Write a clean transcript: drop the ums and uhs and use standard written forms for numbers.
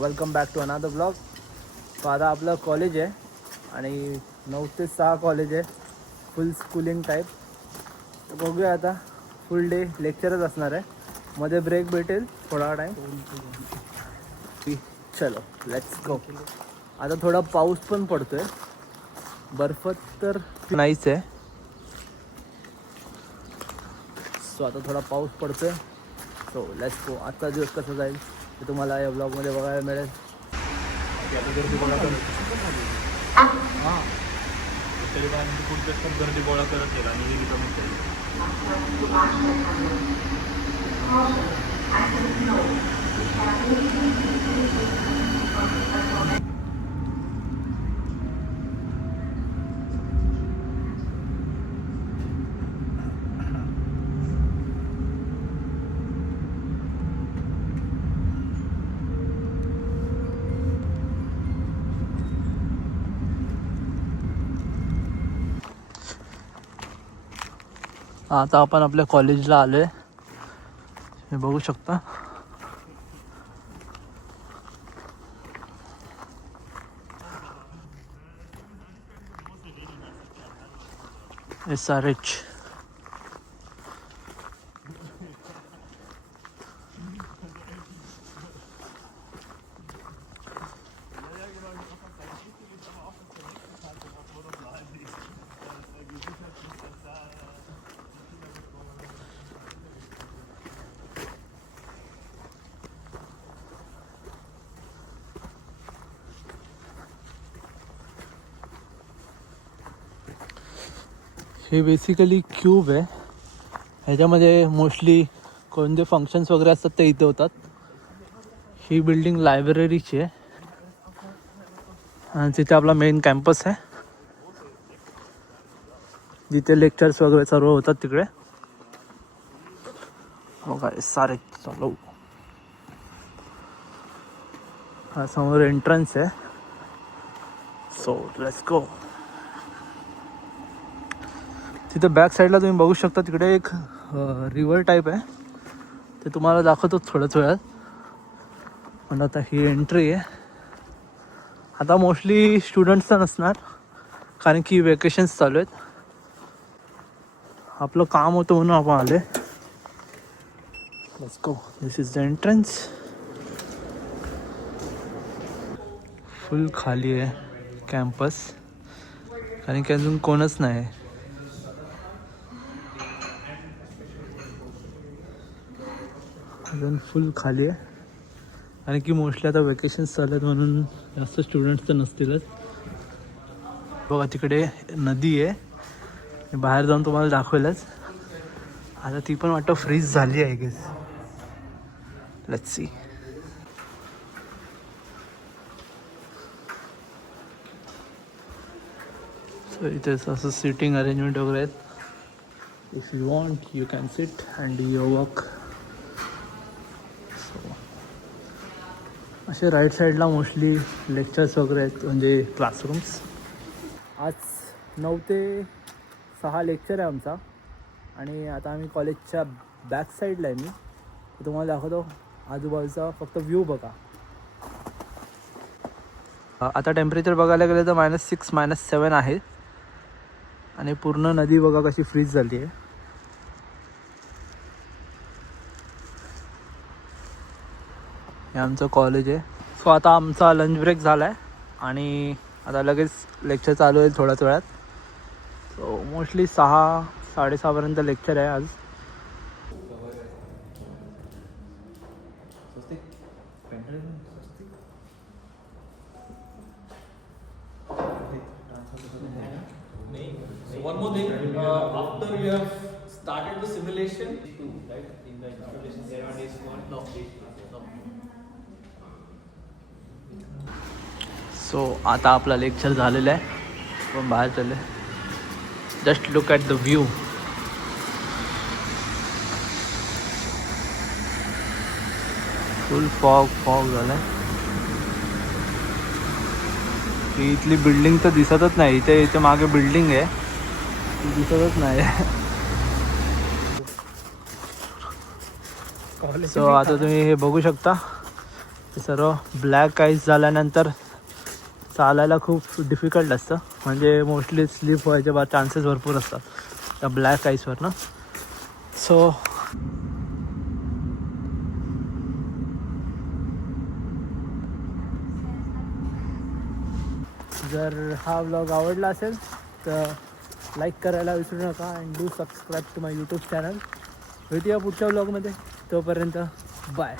Welcome back to another blog. तो आता आपलं कॉलेज आहे आणि 9 ते 6 कॉलेज आहे, फुल स्कूलिंग टाईप. तर बघूया आता, फुल डे लेक्चरच असणार आहे, मध्ये ब्रेक भेटेल थोडा टाईम. चलो लेट्स गो. आता थोडा पाऊस पण पडतोय, बर्फ तर नाहीच आहे. सो आता थोडा पाऊस पडतोय. So let's go. आजचा दिवस कसा जाईल ते तुम्हाला या ब्लॉगमध्ये बघायला मिळेल. गर्दी गोळा करत हां तरी पण पुढच्या गर्दी गोळा करत येईल आणि हे कमी जाईल. आता आपण आपल्या कॉलेजला आलोय, हे बघू शकता. SRH. हे बेसिकली क्यूब आहे. ह्याच्यामध्ये मोस्टली कोणते फंक्शन्स वगैरे असतात ते इथे होतात. ही बिल्डिंग लायब्ररीची आहे आणि तिथे आपला मेन कॅम्पस आहे, जिथे लेक्चर्स वगैरे सर्व होतात तिकडे. बघा सारे चालू. हा समोर एंट्रन्स आहे. So let's go. तिथे बॅक साईडला तुम्ही बघू शकता, तिकडे एक रिव्हर टाईप आहे, ते तुम्हाला दाखवतो थोड्याच वेळात. पण आता ही एंट्री आहे. आता मोस्टली स्टुडंट्स तर नसणार, कारण की वेकेशन्स चालू आहेत. आपलं काम होतं म्हणून आपण आले. Let's go. This is the entrance. फुल खाली आहे कॅम्पस, कारण की अजून कोणच नाही. अजून फुल खाली आहे, कारण की मोस्टली आता वेकेशन्स चालू आहेत म्हणून जास्त स्टुडंट्स तर नसतीलच. बघा तिकडे नदी आहे, बाहेर जाऊन तुम्हाला दाखवेलच. आता ती पण वाटतं फ्रीज झाली आहे गेस. Let's see. सो इथे असं सिटिंग अरेंजमेंट वगैरे आहेत. If you want you can sit and do your work. असे राईट साईडला मोस्टली लेक्चर्स वगैरे आहेत, म्हणजे क्लासरूम्स. आज 9 ते 6 लेक्चर आहे आमचा, आणि आता आम्ही कॉलेजच्या बॅक साईडला आहे. मी तुम्हाला दाखवतो आजूबाजूचा फक्त व्ह्यू बघा. आता टेम्परेचर बघायला गेलं तर -6 -7 आहे, आणि पूर्ण नदी बघा कशी फ्रीज झाली आहे. हे आमचं कॉलेज आहे. सो आता आमचा लंच ब्रेक झाला आहे आणि आता लगेच लेक्चर चालू होईल थोड्याच वेळात. सो मोस्टली 6-6:30पर्यंत लेक्चर आहे आज. So one more thing, after you have started the simulation, right? In the installation, there is one no. So आता आपला लेक्चर झालेला आहे, पण बाहेर चालले. Just look at the view. Full fog झाला आहे. ही इथली बिल्डिंग तर दिसतच नाही. इथे मागे बिल्डिंग आहे, ती दिसतच नाही. सो आता तुम्ही हे बघू शकता, ते सर्व ब्लॅक आईस झाल्यानंतर चालायला खूप डिफिकल्ट असतं, म्हणजे मोस्टली स्लिप व्हायचे चान्सेस भरपूर असतात त्या ब्लॅक आईसवर ना. सो जर हा व्लॉग आवडला असेल तर लाईक करायला विसरू नका and do subscribe to my YouTube channel. भेटूया पुढच्या व्लॉगमध्ये, तोपर्यंत बाय.